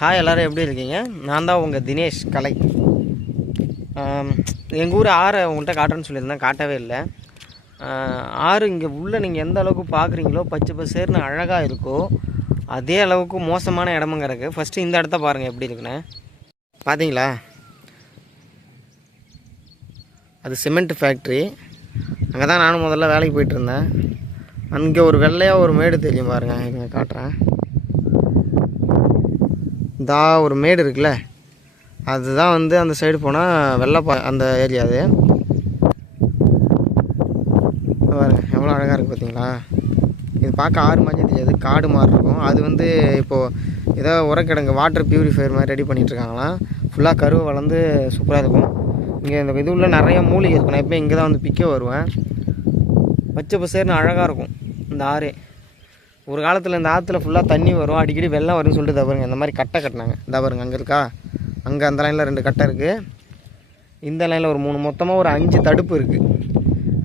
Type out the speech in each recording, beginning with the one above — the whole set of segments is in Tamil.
ஹாய் எல்லோரும் எப்படி இருக்கீங்க? நான் தான் உங்கள் தினேஷ் கலை. எங்கள் ஊர் ஆறை உங்கள்கிட்ட காட்டுறேன்னு சொல்லியிருந்தேன், காட்டவே இல்லை. ஆறு இங்கே உள்ளே நீங்கள் எந்த அளவுக்கு பார்க்குறீங்களோ பச்சை பசேர்னு அழகாக இருக்கோ அதே அளவுக்கு மோசமான இடமும் கிடக்கு. ஃபஸ்ட்டு இந்த இடத்த பாருங்கள் எப்படி இருக்குன்னு. பார்த்தீங்களா? அது சிமெண்ட் ஃபேக்ட்ரி. அங்கே தான் நானும் முதல்ல வேலைக்கு போயிட்டுருந்தேன். அங்கே ஒரு வெள்ளையாக ஒரு மேடு தெரியும் பாருங்கள், இங்கே காட்டுறேன். இதா ஒரு மேடு இருக்குல்ல, அதுதான் வந்து அந்த சைடு போனால் அந்த ஏரியா. அது பாருங்க எவ்வளோ அழகாக இருக்குது பார்த்தீங்களா? இது பார்க்க ஆறு மாதிரி தெரியாது, காடு மாதிரி இருக்கும். அது வந்து இப்போது ஏதோ உரக்கிடங்கு வாட்டர் பியூரிஃபையர் மாதிரி ரெடி பண்ணிகிட்ருக்காங்களாம். ஃபுல்லாக கருவை வளர்ந்து சூப்பராக இருக்கும். இங்கே இந்த இது உள்ள நிறைய மூலிகை இருக்கும். நான் எப்போ இங்கே தான் வந்து பிக்க வருவேன். பச்சை பசேர்னு அழகாக இருக்கும் இந்த ஆறு. ஒரு காலத்தில் இந்த ஆற்றுல ஃபுல்லாக தண்ணி வரும், அடிக்கடி வெள்ளம் வரும்னு சொல்லிட்டு தவறுங்க இந்த மாதிரி கட்டை கட்டினாங்க. தவறுங்க அங்கே இருக்கா, அங்கே அந்த லைனில் 2 கட்டை இருக்குது, இந்த லைனில் ஒரு 3, மொத்தமாக ஒரு 5 தடுப்பு இருக்குது.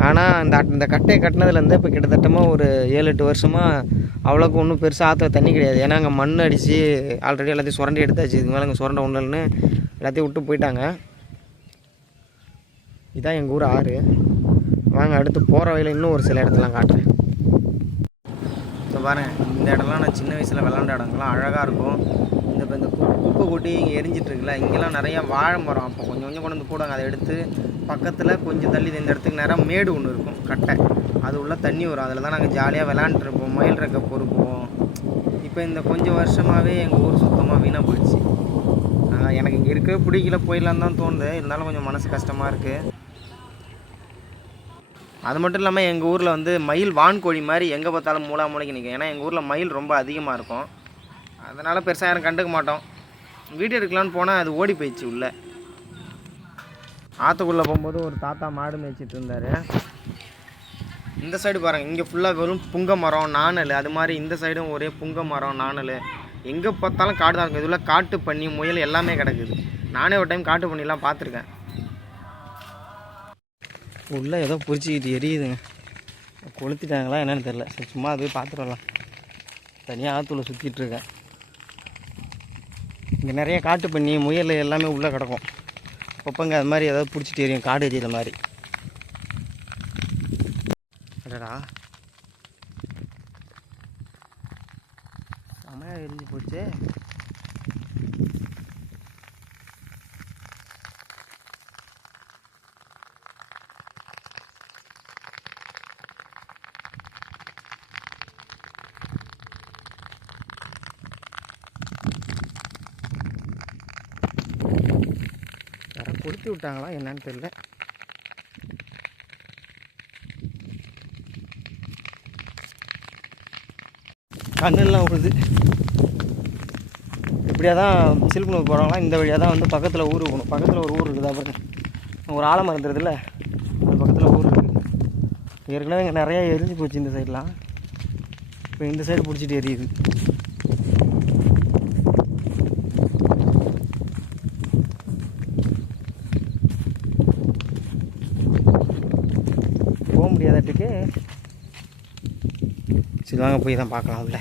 ஆனால் இந்த கட்டையை கட்டினதுலேருந்து இப்போ கிட்டத்தட்ட ஒரு 7-8 வருஷமாக அவ்வளோக்கு ஒன்றும் பெருசாக ஆற்றுல தண்ணி கிடையாது. ஏன்னா அங்கே மண் அடித்து ஆல்ரெடி எல்லாத்தையும் சுரண்டி எடுத்தாச்சு. இது மேலே அங்கே சுரண்ட ஒன்றுன்னு எல்லாத்தையும் விட்டு போயிட்டாங்க. இதான் எங்கள் ஊர் ஆறு. வாங்க அடுத்து போகிற வழியில் இன்னும் ஒரு சில இடத்துலாம் காட்டுறேன். இப்போ பாருங்கள், இந்த இடம்லாம் நான் சின்ன வயசில் விளாண்ட இடங்கள்லாம் அழகாக இருக்கும். இப்போ இந்த குப்பை கொட்டி இங்கே எரிஞ்சிட்ருக்குல்ல, இங்கெல்லாம் நிறையா வாழை மரம் அப்போ கொஞ்சம் கொஞ்சம் கொண்டு வந்து போடுவாங்க. அதை எடுத்து பக்கத்தில் கொஞ்சம் தள்ளி இந்த இடத்துக்கு நேரம் மேடு ஒன்று இருக்கும், கட்டை. அது உள்ள தண்ணி வரும், அதில் தான் நாங்கள் ஜாலியாக விளாண்டுருப்போம், மயில் ரெக்க பொறுப்போம். இப்போ இந்த கொஞ்சம் வருஷமாகவே எங்கள் ஊர் சுத்தமாக வீணாக போயிடுச்சு. எனக்கு இங்கே இருக்கவே பிடிக்கல, போயிடலான்னு தான் தோணுது. இருந்தாலும் கொஞ்சம் மனசு கஷ்டமாக இருக்குது. அது மட்டும் இல்லாமல் எங்கள் ஊரில் வந்து மயில் வான்கோழி மாதிரி எங்கே பார்த்தாலும் மூளைக்கு நிற்கும். ஏன்னா எங்கள் ஊரில் மயில் ரொம்ப அதிகமாக இருக்கும். அதனால் பெருசாக யாரும் கண்டுக்க மாட்டோம். வீடியோ எடுக்கலான்னு போனால் அது ஓடி போயிடுச்சு உள்ளே. ஆற்றுக்குள்ளே போகும்போது ஒரு தாத்தா மாடு மேய்ச்சிட்டு இருந்தார். இந்த சைடு பாருங்கள், இங்கே ஃபுல்லாக வெறும் புங்க மரம், நாணல். அது மாதிரி இந்த சைடும் ஒரே புங்க மரம், நாணல். எங்கே பார்த்தாலும் காடு தான் இருக்கும். இதில் காட்டு பன்னி, முயல் எல்லாமே கிடக்குது. நானே ஒரு டைம் காட்டு பன்னிலாம் பார்த்துருக்கேன். உள்ளே ஏதோ பிடிச்சிக்கிட்டு எரியுதுங்க. கொளுத்திட்டாங்களா என்னென்னு தெரில. சரி சும்மா அது போய் பார்த்துட்டு வரலாம். தனியாக ஆற்றுல சுற்றிட்டுருக்கேன். இங்கே நிறைய காட்டு பண்ணி, முயல் எல்லாமே உள்ளே கிடக்கும். அப்பப்பங்க அது மாதிரி ஏதாவது பிடிச்சிட்டு எரியும், காடு எரியிற மாதிரி. அடடா செமையாக எரிஞ்சு போச்சு. கொளுத்தி விட்டாங்களா என்னன்னு தெரியல. கண்ணெல்லாம் விழுது. இப்படியா தான் சிலுக்குனூர் போகிறாங்களா, இந்த வழியாக தான் வந்து பக்கத்தில் ஊர் போகணும். பக்கத்தில் ஒரு ஊர் இருக்குது, அப்புறம் ஒரு ஆழம் இருந்துருதுல்ல, அது பக்கத்தில் ஊர் இருக்குது. ஏற்கனவே இங்கே நிறையா எரிஞ்சு போச்சு இந்த சைடெலாம். இப்போ இந்த சைடு பிடிச்சிட்டு எரியுது. போக முடியாதட்டுக்கு. சரி வாங்க போய் தான் பார்க்கலாம். உள்ள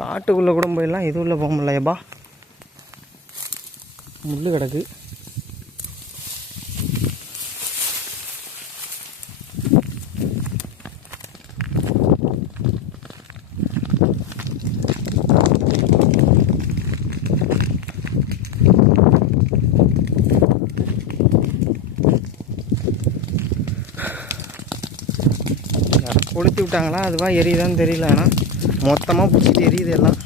காட்டுக்குள்ளே கூட போயிடலாம், இது உள்ளே போக முடியலையப்பா, முள் கிடக்கு. கொளுத்தி விட்டாங்களா, அதுவாக எரியுதான்னு தெரியல. ஆனால் மொத்தமாக பிடிச்சிட்டு எரியுது எல்லாம்.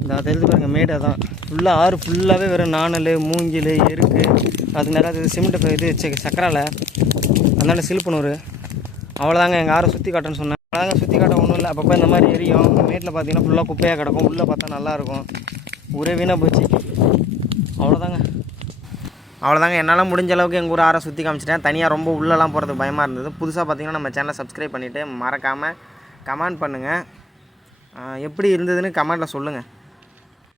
இந்த தெரிஞ்சு பாருங்கள், மேடை தான் ஃபுல்லாக. ஆறு ஃபுல்லாகவே வெறும் நாணல், மூங்கில், எருக்கு, அது நிறையா சிமெண்ட் இது சக்கரால். அதனால சிலுப்புனூர் அவ்வளோதாங்க. எங்கள் ஆறை சுற்றி காட்டுன்னு சொன்னேன். அவ்வளோதாங்க, சுற்றி காட்ட ஒன்றும் இல்லை. அப்பப்போ இந்த மாதிரி எரியும். மேட்டில் பார்த்தீங்கன்னா ஃபுல்லாக குப்பையாக கிடக்கும். உள்ளே பார்த்தா நல்லாயிருக்கும். ஊரே வீணாக போச்சு. அவ்வளோதாங்க. என்னால் முடிஞ்ச அளவுக்கு எங்கள் ஊர் ஆறை சுற்றி காமிச்சிட்டேன். தனியாக ரொம்ப உள்ளெல்லாம் போகிறதுக்கு பயமாக இருந்தது. புதுசாக பார்த்தீங்கன்னா நம்ம சேனலை சப்ஸ்கிரைப் பண்ணிவிட்டு மறக்காமல் கமெண்ட் பண்ணுங்கள். எப்படி இருந்ததுன்னு கமெண்ட்டில் சொல்லுங்கள்.